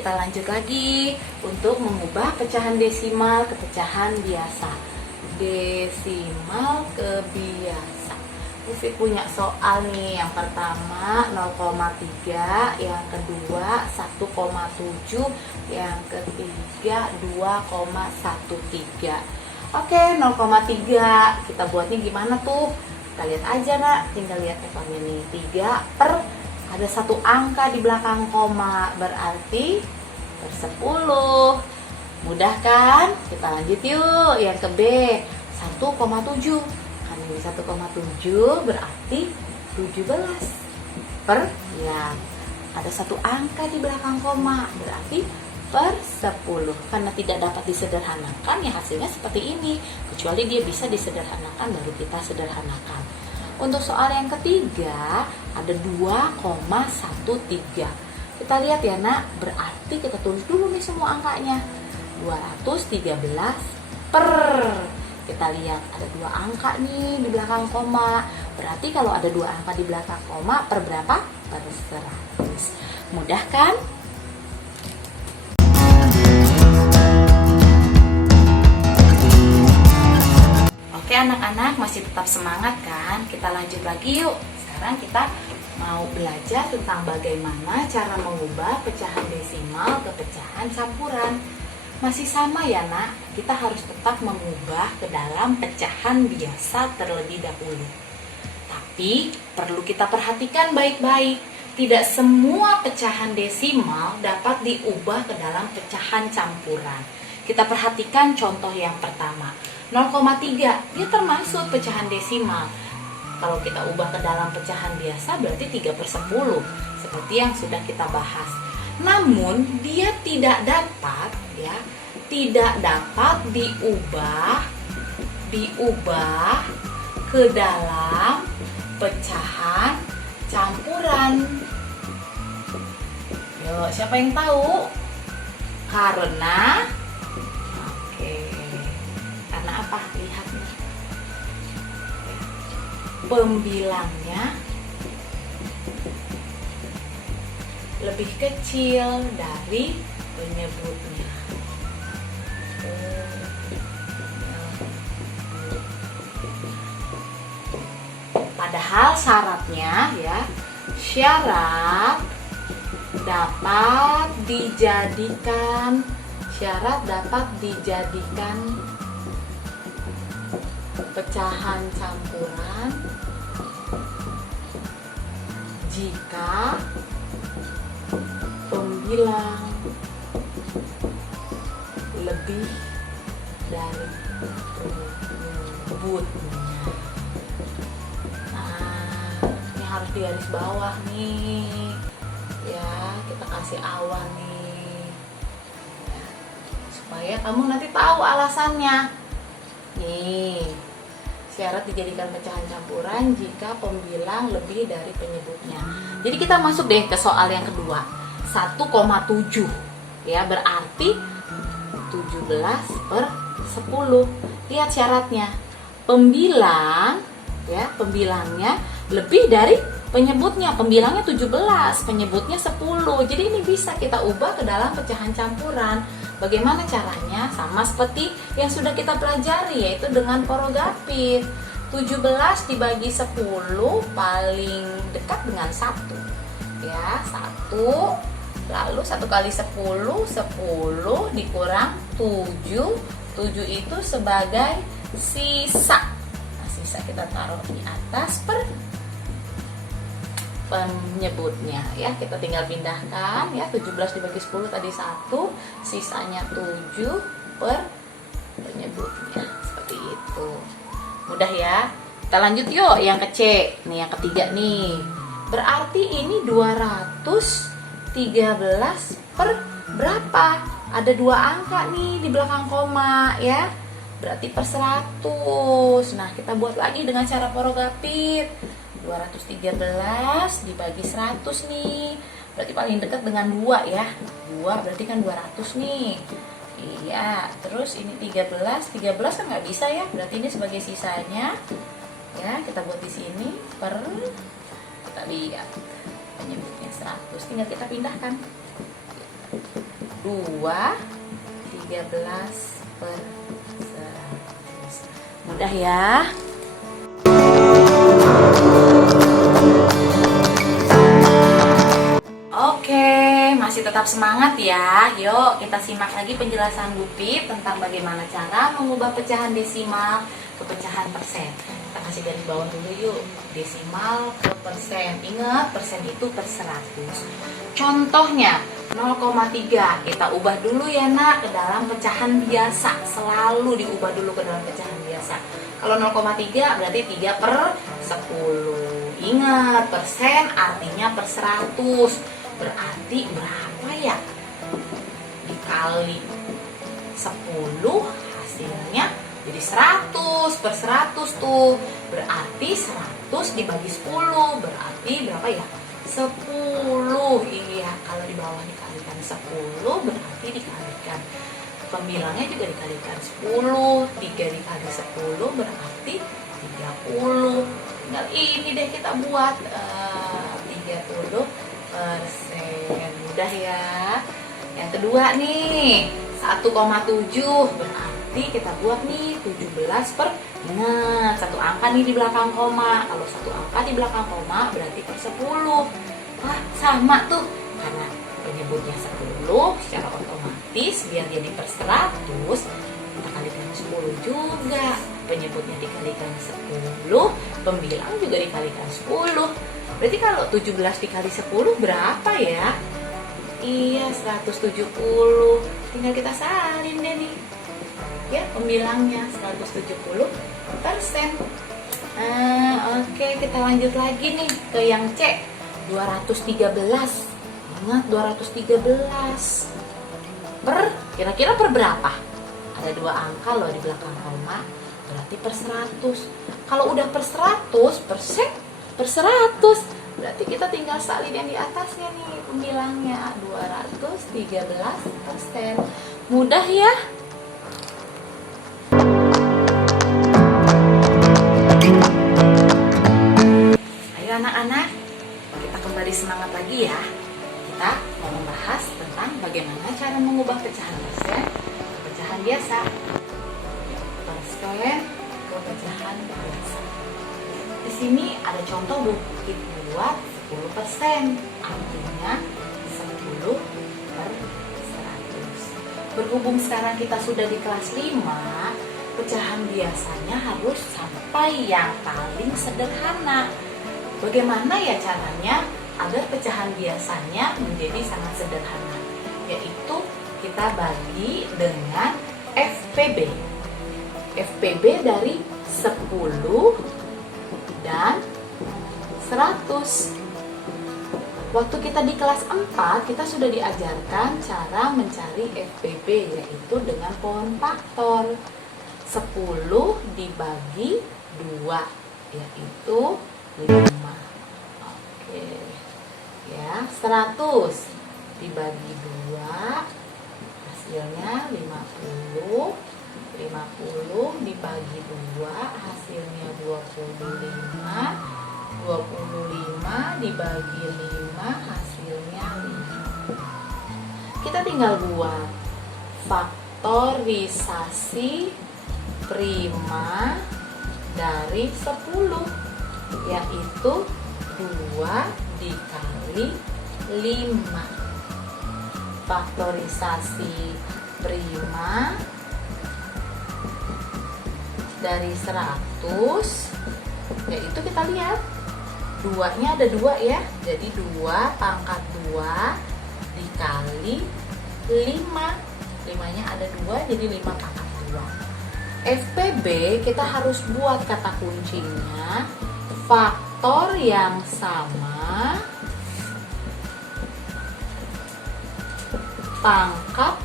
kita lanjut lagi untuk mengubah pecahan desimal ke pecahan biasa. Desimal ke biasa. Isi punya soal nih, yang pertama 0,3, yang kedua 1,7, yang ketiga 2,13. Oke, 0,3 kita buatnya gimana tuh? Kita lihat aja nak, tinggal lihat papernya nih. 3 per, ada satu angka di belakang koma, berarti per 10. Mudah kan? Kita lanjut yuk, yang ke B, 1,7. Kan ini 1,7 berarti 17 per, ya ada satu angka di belakang koma, berarti per 10. Karena tidak dapat disederhanakan, ya hasilnya seperti ini. Kecuali dia bisa disederhanakan, baru kita sederhanakan. Untuk soal yang ketiga, ada 2,13. Kita lihat ya nak, berarti kita tulis dulu nih semua angkanya. 213 per, kita lihat ada dua angka nih di belakang koma. Berarti kalau ada dua angka di belakang koma, per berapa? Per 100. Mudah kan? Oke anak-anak, masih tetap semangat kan? Kita lanjut lagi yuk. Sekarang kita mau belajar tentang bagaimana cara mengubah pecahan desimal ke pecahan campuran. Masih sama ya nak, kita harus tetap mengubah ke dalam pecahan biasa terlebih dahulu. Tapi perlu kita perhatikan baik-baik. Tidak semua pecahan desimal dapat diubah ke dalam pecahan campuran. Kita perhatikan contoh yang pertama. 0,3, dia termasuk pecahan desimal. Kalau kita ubah ke dalam pecahan biasa berarti 3/10, seperti yang sudah kita bahas. Namun dia tidak dapat diubah ke dalam pecahan campuran. Yo, siapa yang tahu? Karena apa? Lihat nih, pembilangnya lebih kecil dari penyebutnya. Padahal syaratnya ya, syarat dapat dijadikan pecahan campuran jika pembilang lebih dari penyebutnya. Nah, ini harus di garis bawah nih ya, kita kasih awan nih ya, supaya kamu nanti tahu alasannya nih. Syarat dijadikan pecahan campuran jika pembilang lebih dari penyebutnya. Jadi kita masuk deh ke soal yang kedua. 1,7 ya, berarti 17 per 10. Lihat syaratnya. Pembilangnya lebih dari penyebutnya. Pembilangnya 17, penyebutnya 10. Jadi ini bisa kita ubah ke dalam pecahan campuran. Bagaimana caranya? Sama seperti yang sudah kita pelajari, yaitu dengan porogapit. 17 dibagi 10 paling dekat dengan 1. Ya, 1. Lalu 1 kali 10, 10 dikurang 7. 7 itu sebagai sisa. Nah, sisa kita taruh di atas per penyebutnya ya, kita tinggal pindahkan ya. 17 dibagi 10 tadi 1, sisanya 7 per penyebutnya, seperti itu. Mudah ya. Kita lanjut yuk yang ke C nih, yang ketiga nih. Berarti ini 213 per berapa? Ada dua angka nih di belakang koma ya, berarti per 100. Nah, kita buat lagi dengan cara porogapit. 213 dibagi 100 nih, berarti paling dekat dengan 2 ya. 2 berarti kan 200 nih. Iya, terus ini 13 kan nggak bisa ya, berarti ini sebagai sisanya ya. Kita buat di sini per, kita lihat penyebutnya 100, tinggal kita pindahkan. 2/13/100. Mudah ya. Oke, masih tetap semangat ya. Yuk kita simak lagi penjelasan Bu Pip tentang bagaimana cara mengubah pecahan desimal ke pecahan persen. Kita kasih garis bawah dulu yuk. Desimal ke persen. Ingat, persen itu per 100. Contohnya 0,3. Kita ubah dulu ya nak ke dalam pecahan biasa. Selalu diubah dulu ke dalam pecahan biasa. Kalau 0,3 berarti 3/10. Ingat, persen artinya per 100. Berarti berapa ya? Dikali 10 hasilnya jadi 100 per 100 tuh. Berarti 100 dibagi 10 berarti berapa ya? 10. Iya, kalau di bawah dikalikan 10 berarti dikalikan. Pembilangnya juga dikalikan 10. 3 dikali 10 berarti 30. Tinggal ini deh kita buat 30%. Mudah ya. Yang kedua nih 1,7 berarti kita buat nih 17 per. Ingat, satu angka nih di belakang koma. Kalau satu angka di belakang koma berarti per 10. Wah, sama tuh. Karena penyebutnya 10 secara otomatis biar jadi per 100 kita kalikan 10 juga. Penyebutnya dikalikan 10, pembilang juga dikalikan 10. Berarti kalau 17 dikali 10 berapa ya? Iya, 170. Tinggal kita salin deh nih. Ya, pembilangnya 170%. Oke, kita lanjut lagi nih ke yang C. 213. Ingat, 213. Kira-kira per berapa? Ada dua angka loh di belakang koma. Berarti per 100. Kalau udah per 100, persen per 100. Berarti kita tinggal salin yang di atasnya nih, pembilangnya 213%. Mudah ya? Ayo anak-anak, kita kembali semangat lagi ya. Kita mau membahas tentang bagaimana cara mengubah pecahan persen ke pecahan biasa. Persen ke pecahan biasa. Di sini ada contoh Bu Pip buat 10%, artinya 10 per 100. Berhubung sekarang kita sudah di kelas 5, pecahan biasanya harus sampai yang paling sederhana. Bagaimana ya caranya agar pecahan biasanya menjadi sangat sederhana? Yaitu kita bagi dengan FPB. FPB dari 10 dan 100. Waktu kita di kelas 4, kita sudah diajarkan cara mencari FPB, yaitu dengan pohon faktor. 10 dibagi 2, yaitu 5. Oke. Ya, 100 dibagi 2, hasilnya 50. 50 dibagi 2 hasilnya 25. 25 dibagi 5 hasilnya 5. Kita tinggal buat faktorisasi prima dari 10, yaitu 2 dikali 5. Faktorisasi prima dari 100, yaitu kita lihat 2-nya ada 2 ya, jadi 2 pangkat 2 dikali 5. 5-nya ada 2, jadi 5 pangkat 2. FPB kita harus buat kata kuncinya faktor yang sama pangkat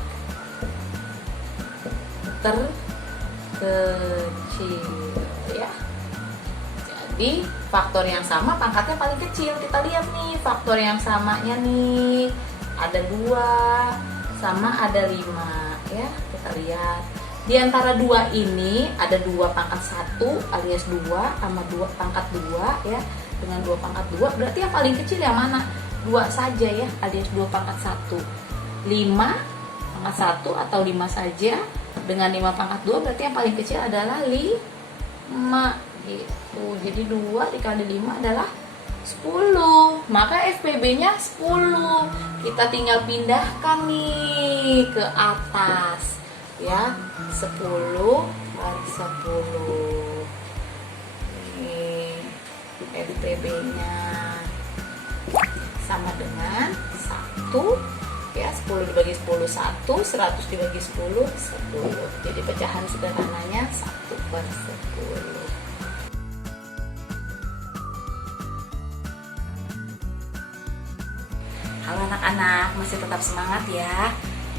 terkecil ya. Jadi faktor yang sama pangkatnya paling kecil. Kita lihat nih faktor yang samanya nih ada 2 sama ada 5 ya. Kita lihat di antara 2 ini ada 2 pangkat 1 alias 2 sama 2 pangkat 2 ya. Dengan 2 pangkat 2 berarti yang paling kecil yang mana? 2 saja ya alias 2 pangkat 1. 5 pangkat 1 atau 5 saja. Dengan 5 pangkat 2 berarti yang paling kecil adalah 5 gitu. Jadi 2 dikali 5 adalah 10. Maka FPB-nya 10. Kita tinggal pindahkan nih ke atas ya. 10 kali 10. Nih FPB-nya sama dengan 1 ya. 10 dibagi 10 1, 100 dibagi 10 10. Jadi pecahan sederhananya 1/10. Halo anak-anak, masih tetap semangat ya.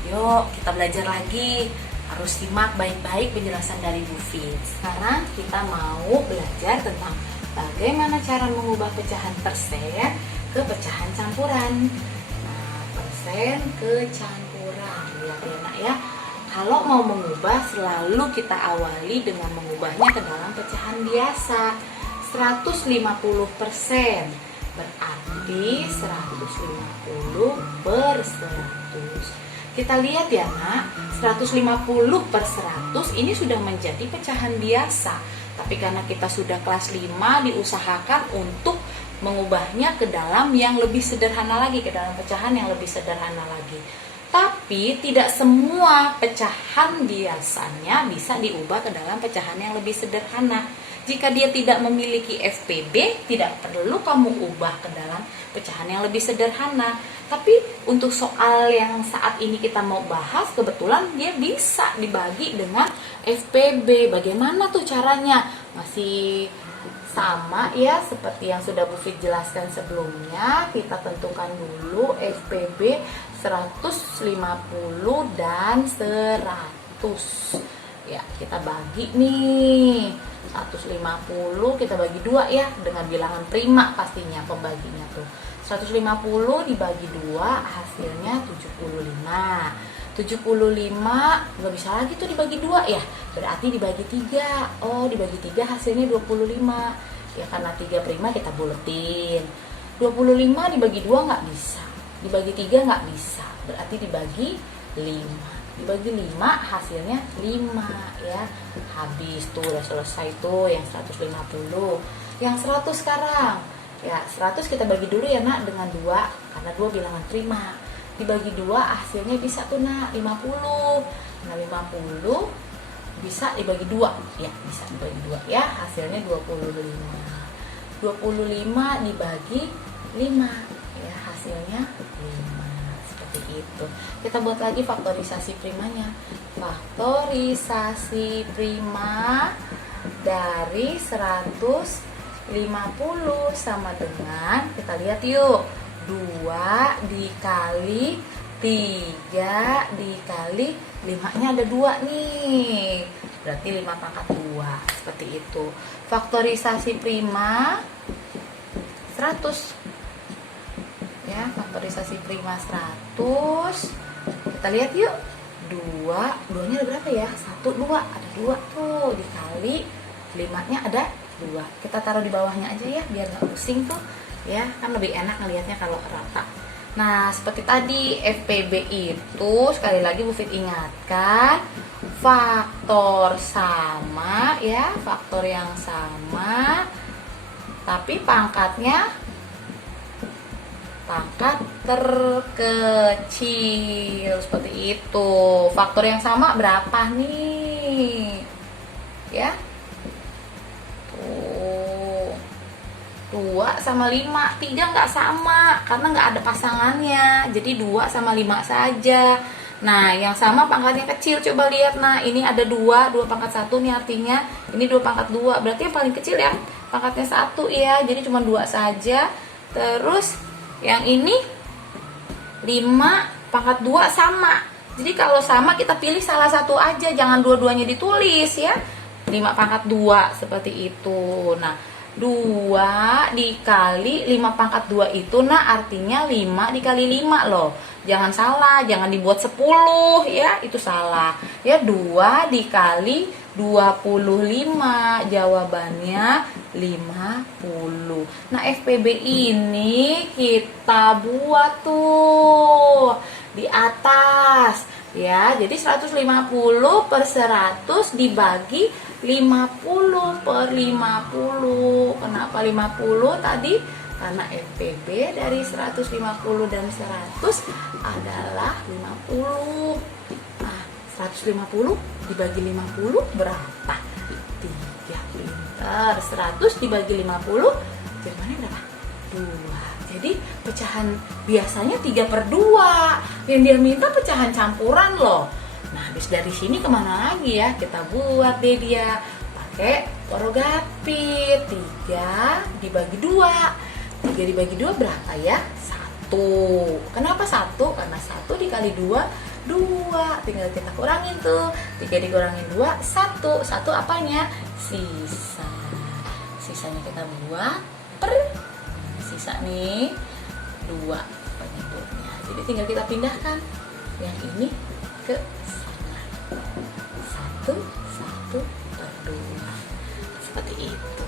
Yuk kita belajar lagi. Harus simak baik-baik penjelasan dari Bu Fit. Sekarang kita mau belajar tentang bagaimana cara mengubah pecahan persen ke pecahan campuran. Nah, persen ke campuran. Lihat ya nak ya. Kalau mau mengubah selalu kita awali dengan mengubahnya ke dalam pecahan biasa. 150%. Berarti 150 per 100. Kita lihat ya nak, 150 per 100 ini sudah menjadi pecahan biasa. Tapi karena kita sudah kelas 5, diusahakan untuk mengubahnya ke dalam yang lebih sederhana lagi, ke dalam pecahan yang lebih sederhana lagi. Tapi tidak semua pecahan biasanya bisa diubah ke dalam pecahan yang lebih sederhana. Jika dia tidak memiliki FPB, tidak perlu kamu ubah ke dalam pecahan yang lebih sederhana. Tapi untuk soal yang saat ini kita mau bahas, kebetulan dia bisa dibagi dengan FPB. Bagaimana tuh caranya? Masih sama ya, seperti yang sudah Bu Fit jelaskan sebelumnya. Kita tentukan dulu FPB 150 dan 100. Ya, kita bagi nih. 150 kita bagi 2 ya, dengan bilangan prima pastinya pembaginya tuh. 150 dibagi 2 hasilnya 75. 75 nggak bisa lagi tuh dibagi 2 ya, berarti dibagi 3. Oh, dibagi 3 hasilnya 25. Ya karena 3 prima kita buletin. 25 dibagi 2 nggak bisa, dibagi 3 nggak bisa, berarti dibagi 5. Dibagi 5 hasilnya 5 ya. Habis tuh, udah selesai tuh yang 150. Yang 100 sekarang. Ya, 100 kita bagi dulu ya nak dengan 2 karena 2 bilangan prima. Dibagi 2 hasilnya bisa tuh nak 50. Nah, 50 bisa dibagi 2. Ya, bisa dibagi 2 ya. Hasilnya 25. 25 dibagi 5 ya, hasilnya 5. Itu. Kita buat lagi faktorisasi primanya. Faktorisasi prima dari 150 sama dengan, kita lihat yuk, 2 dikali 3 dikali 5-nya ada 2 nih. Berarti 5 pangkat 2. Seperti itu. Faktorisasi prima 100. Ya, faktorisasi prima 100. Kita lihat yuk. 2-nya ada berapa ya? 1, 2. Ada 2 tuh. Dikali 5-nya ada 2. Kita taruh di bawahnya aja ya, biar gak pusing tuh. Ya, kan lebih enak ngelihatnya kalau rata. Nah, seperti tadi FPB itu, sekali lagi Bu Fit ingatkan, faktor sama ya, faktor yang sama. Tapi pangkat terkecil seperti itu. Faktor yang sama berapa nih? Ya. Tuh. 2 sama 5, 3 nggak sama karena nggak ada pasangannya. Jadi 2 sama 5 saja. Nah, yang sama pangkatnya kecil. Coba lihat, nah ini ada 2 pangkat 1 nih artinya ini 2 pangkat 2. Berarti yang paling kecil ya pangkatnya 1 ya. Jadi cuma 2 saja. Terus yang ini 5 pangkat 2 sama. Jadi kalau sama kita pilih salah satu aja, jangan dua-duanya ditulis ya. 5 pangkat 2 seperti itu. Nah, 2 dikali 5 pangkat 2 itu nah artinya 5 dikali 5 loh. Jangan salah, jangan dibuat 10 ya, itu salah. Ya, 2 dikali 25, jawabannya 50. Nah, FPB ini kita buat tuh di atas Ya, jadi 150 per 100 dibagi 50 per 50. Kenapa 50 tadi? Karena FPB dari 150 dan 100 adalah 50. Nah, 150 dibagi 50 berapa? 3. Pinter. 100 dibagi 50 jawabannya berapa? 2. Jadi pecahan biasanya 3 per 2. Yang dia minta pecahan campuran loh. Nah, habis dari sini kemana lagi ya? Kita buat deh dia pakai korogapit. 3 dibagi 2. 3 dibagi 2 berapa ya? 1. Kenapa 1? Karena 1 dikali 2 2. Tinggal kita kurangin tuh. 3 dikurangin 2 1. 1 apanya? Sisa. Sisanya kita buat per sisa nih 2 penyebutnya. Jadi tinggal kita pindahkan yang ini ke sana. 1 per 2. Seperti itu.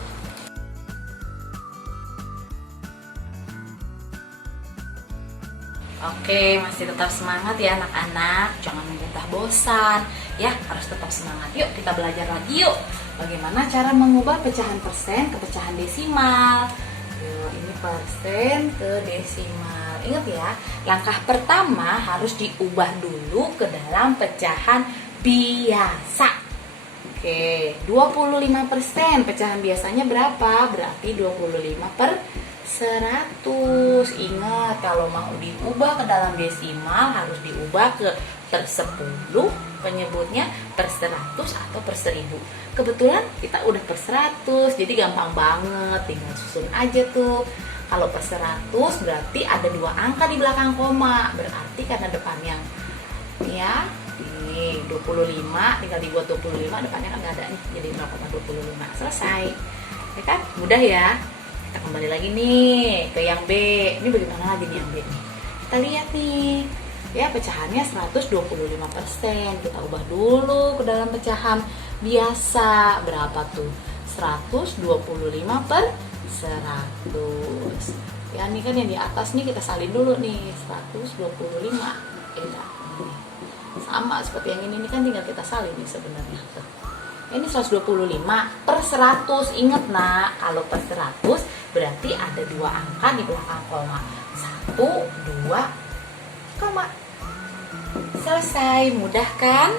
Oke, masih tetap semangat ya anak-anak. Jangan mudah bosan. Ya, harus tetap semangat. Yuk, kita belajar lagi yuk. Bagaimana cara mengubah pecahan persen ke pecahan desimal. Yuk, ini persen ke desimal. Ingat ya, langkah pertama harus diubah dulu ke dalam pecahan biasa. Oke, 25%. Pecahan biasanya berapa? Berarti 25 per 100. Ingat, kalau mau diubah ke dalam desimal harus diubah ke per 10, penyebutnya per 100 atau per 1000. Kebetulan kita udah per 100, jadi gampang banget, tinggal susun aja tuh. Kalau per 100 berarti ada 2 angka di belakang koma, berarti karena depannya ya ini 25, tinggal dibuat 25, depannya kan nggak ada nih, jadi 0,25. Selesai. Ya kan? Mudah ya. Kita kembali lagi nih ke yang B. Ini bagaimana lagi nih yang B nih? Kita lihat nih. Ya, pecahannya 125%. Kita ubah dulu ke dalam pecahan biasa. Berapa tuh? 125 per 100. Ya, ini kan yang di atas nih kita salin dulu nih. 125. Enggak. Sama seperti yang ini kan tinggal kita salin nih sebenarnya. Ini 125 per 100. Ingat nak, kalau per 100 berarti ada 2 angka di belakang koma. 1, 2, koma. Selesai, mudah kan?